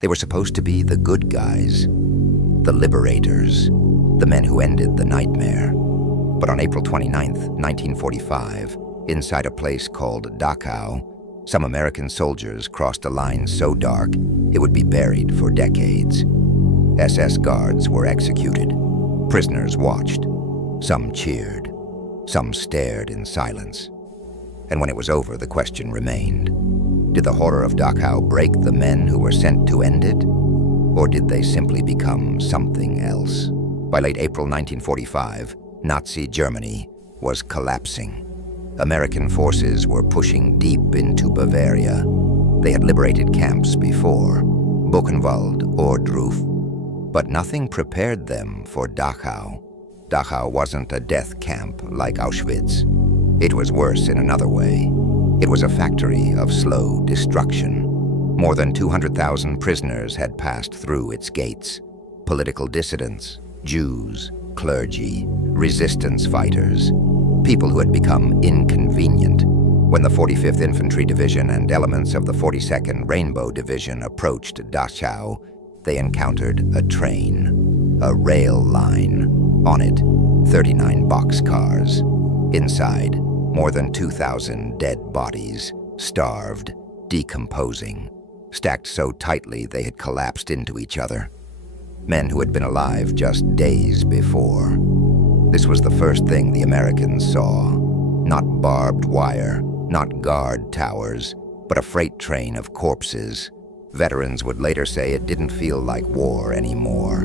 They were supposed to be the good guys, the liberators, the men who ended the nightmare. But on April 29th, 1945, inside a place called Dachau, some American soldiers crossed a line so dark it would be buried for decades. SS guards were executed. Prisoners watched. Some cheered. Some stared in silence. And when it was over, the question remained. Did the horror of Dachau break the men who were sent to end it? Or did they simply become something else? By late April 1945, Nazi Germany was collapsing. American forces were pushing deep into Bavaria. They had liberated camps before, Buchenwald, Ohrdruf, but nothing prepared them for Dachau. Dachau wasn't a death camp like Auschwitz. It was worse in another way. It was a factory of slow destruction. More than 200,000 prisoners had passed through its gates. Political dissidents, Jews, clergy, resistance fighters, people who had become inconvenient. When the 45th Infantry Division and elements of the 42nd Rainbow Division approached Dachau, they encountered a train, a rail line. On it, 39 boxcars. Inside, more than 2,000 dead bodies, starved, decomposing, stacked so tightly they had collapsed into each other. Men who had been alive just days before. This was the first thing the Americans saw. Not barbed wire, not guard towers, but a freight train of corpses. Veterans would later say it didn't feel like war anymore.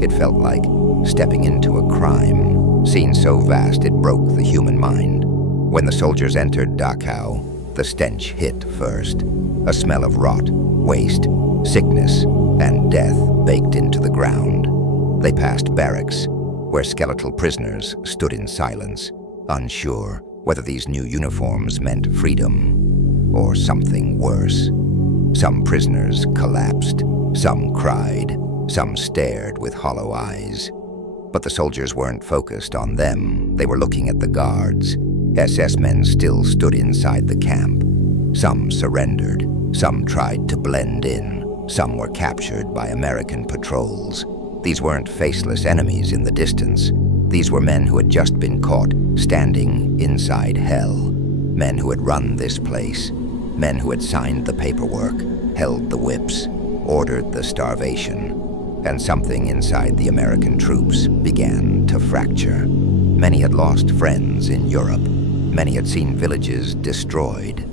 It felt like stepping into a crime, scene so vast it broke the human mind. When the soldiers entered Dachau, the stench hit first. A smell of rot, waste, sickness, and death baked into the ground. They passed barracks, where skeletal prisoners stood in silence, unsure whether these new uniforms meant freedom or something worse. Some prisoners collapsed, some cried, some stared with hollow eyes. But the soldiers weren't focused on them. They were looking at the guards. SS men still stood inside the camp. Some surrendered. Some tried to blend in. Some were captured by American patrols. These weren't faceless enemies in the distance. These were men who had just been caught standing inside hell. Men who had run this place. Men who had signed the paperwork, held the whips, ordered the starvation. And something inside the American troops began to fracture. Many had lost friends in Europe. Many had seen villages destroyed.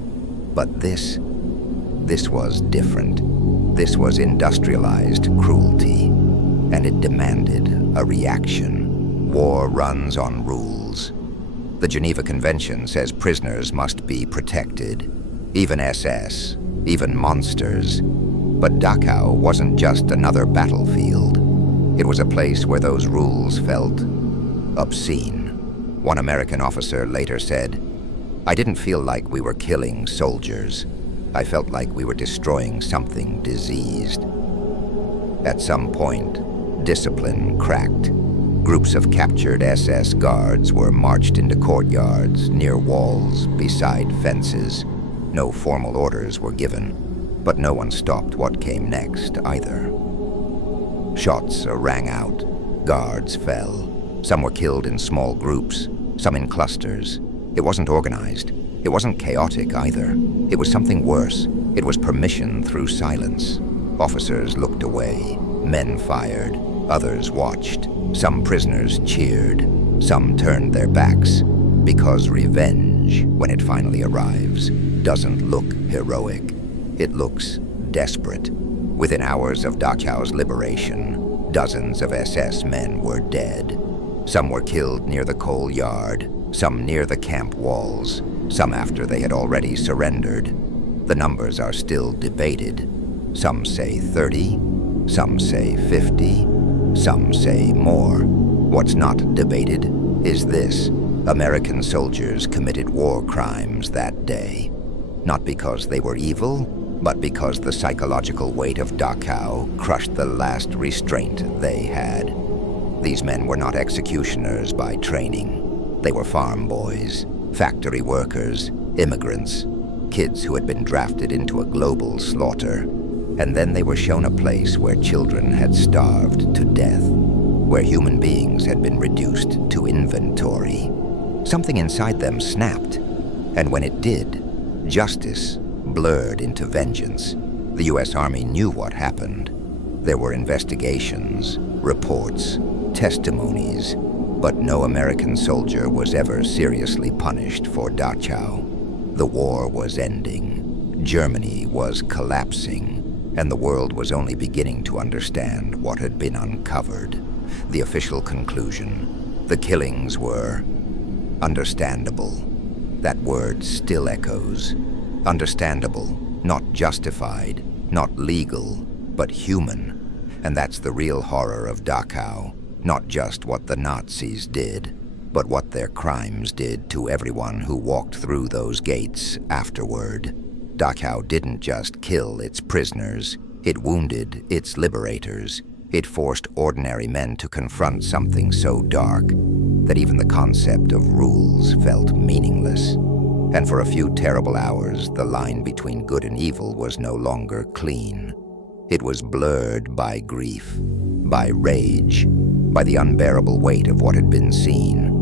But this was different. This was industrialized cruelty, and it demanded a reaction. War runs on rules. The Geneva Convention says prisoners must be protected, even SS, even monsters. But Dachau wasn't just another battlefield. It was a place where those rules felt obscene. One American officer later said, "I didn't feel like we were killing soldiers. I felt like we were destroying something diseased." At some point, discipline cracked. Groups of captured SS guards were marched into courtyards, near walls, beside fences. No formal orders were given, but no one stopped what came next either. Shots rang out. Guards fell. Some were killed in small groups, some in clusters. It wasn't organized. It wasn't chaotic either. It was something worse. It was permission through silence. Officers looked away. Men fired. Others watched. Some prisoners cheered. Some turned their backs. Because revenge, when it finally arrives, doesn't look heroic. It looks desperate. Within hours of Dachau's liberation, dozens of SS men were dead. Some were killed near the coal yard, some near the camp walls, some after they had already surrendered. The numbers are still debated. Some say 30, some say 50, some say more. What's not debated is this: American soldiers committed war crimes that day. Not because they were evil, but because the psychological weight of Dachau crushed the last restraint they had. These men were not executioners by training. They were farm boys, factory workers, immigrants, kids who had been drafted into a global slaughter. And then they were shown a place where children had starved to death, where human beings had been reduced to inventory. Something inside them snapped, and when it did, justice blurred into vengeance. The U.S. Army knew what happened. There were investigations, reports, testimonies, but no American soldier was ever seriously punished for Dachau. The war was ending, Germany was collapsing, and the world was only beginning to understand what had been uncovered. The official conclusion: the killings were understandable. That word still echoes. Understandable, not justified, not legal, but human. And that's the real horror of Dachau. Not just what the Nazis did, but what their crimes did to everyone who walked through those gates afterward. Dachau didn't just kill its prisoners, it wounded its liberators. It forced ordinary men to confront something so dark that even the concept of rules felt meaningless. And for a few terrible hours, the line between good and evil was no longer clean. It was blurred by grief, by rage, by the unbearable weight of what had been seen.